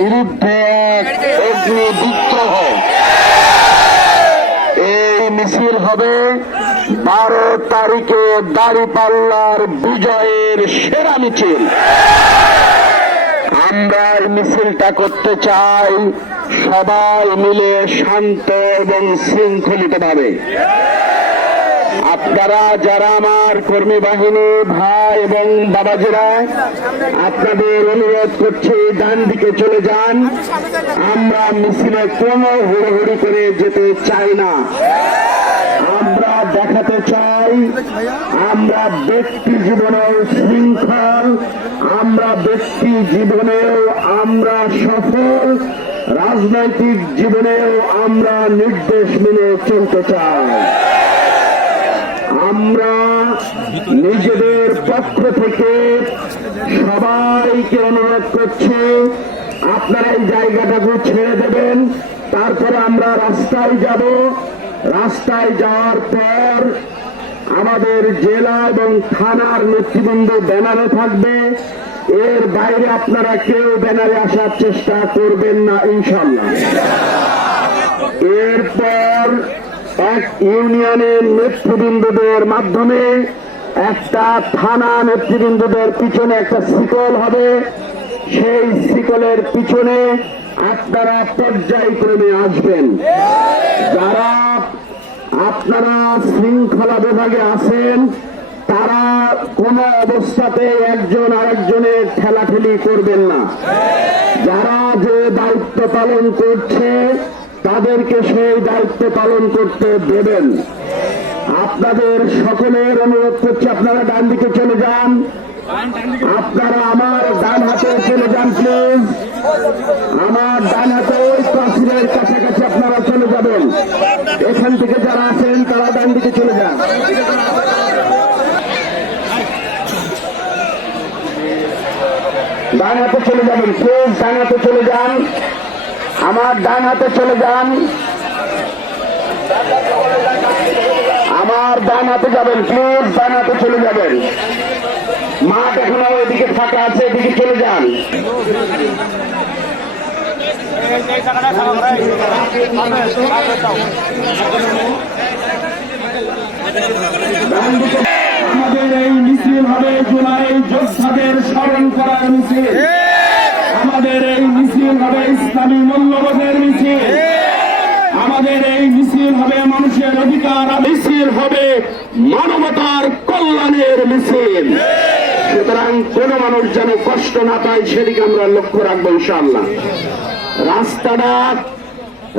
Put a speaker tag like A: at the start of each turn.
A: বিরুদ্ধে অগ্নি বিদ্রোহ এই মিছিল হবে বারো তারিখে দাড়িপাল্লার বিজয়ের সেরা মিছিল। আমরা এই মিছিলটা করতে চাই সবাই মিলে শান্ত এবং শৃঙ্খলিত ভাবে আপনারা যারা আমার কর্মী বাহিনী, ভাই এবং বাবাজিরা, আপনাদের অনুরোধ করছি, ডান দিকে চলে যান। আমরা মিছিলে কোনো হুড়োহুড়ি করে যেতে চাই না। আমরা দেখাতে চাই, আমরা ব্যক্তি জীবনেও শৃঙ্খল, আমরা ব্যক্তি জীবনেও আমরা সফল, রাজনৈতিক জীবনেও আমরা নির্দেশ মেনে চলতে চাই। আমরা নিজেদের পক্ষ থেকে সবাইকে অনুরোধ করছি, আপনারা এই জায়গাটাকে ছেড়ে দেবেন, তারপরে আমরা রাস্তায় যাব। রাস্তায় যাওয়ার পর আমাদের জেলা এবং থানার নেতৃবৃন্দ ব্যানারে থাকবে। এর বাইরে আপনারা কেউ ব্যানারে আসার চেষ্টা করবেন না ইনশাল্লাহ এরপর এক ইউনিয়নের নেতৃবৃন্দদের মাধ্যমে একটা থানা নেতৃবৃন্দদের পিছনে একটা শিকল হবে। সেই শিকলের পিছনে আপনারা পর্যায়ক্রমে আসবেন। যারা আপনারা শৃঙ্খলা বিভাগে আছেন, তারা কোনো অবস্থাতে একজন আরেকজনের ঠেলাঠেলি করবেন না। যারা যে দায়িত্ব পালন করছে তাদেরকে সেই দায়িত্ব পালন করতে দেবেন। আপনাদের সকলের অনুরোধ করছি, আপনারা ডান দিকে চলে যান। আপনারা আমার ডান হাতে চলে যান, প্লিজ। আমার ডান হাতে ওই প্রাচীরের কাছাকাছি আপনারা চলে যাবেন। এখান থেকে যারা আছেন, তারা ডান দিকে চলে যান। ডান হাতে চলে যাবেন, প্লিজ, ডান হাতে চলে যান। আমার ডান হাতে চলে যান। আমার ডান হাতে যাবেন, প্লিজ ডান হাতে চলে যাবেন। মাঠ এখনও এদিকে ফাঁকা আছে, এদিকে চলে যান। আমাদের এই মিছিল হবে জুলাই যোদ্ধাদের স্মরণ করার মিছিল। আমাদের এই মিছিল হবে ইসলামী মূল্যবোধের মিছিল। আমাদের এই মিছিল হবে মানুষের অধিকার মিছিল হবে মানবতার কল্যাণের মিছিল। সুতরাং কোন মানুষ যেন কষ্ট না পায়, সেদিকে আমরা লক্ষ্য রাখব ইনশাআল্লাহ। রাস্তাটা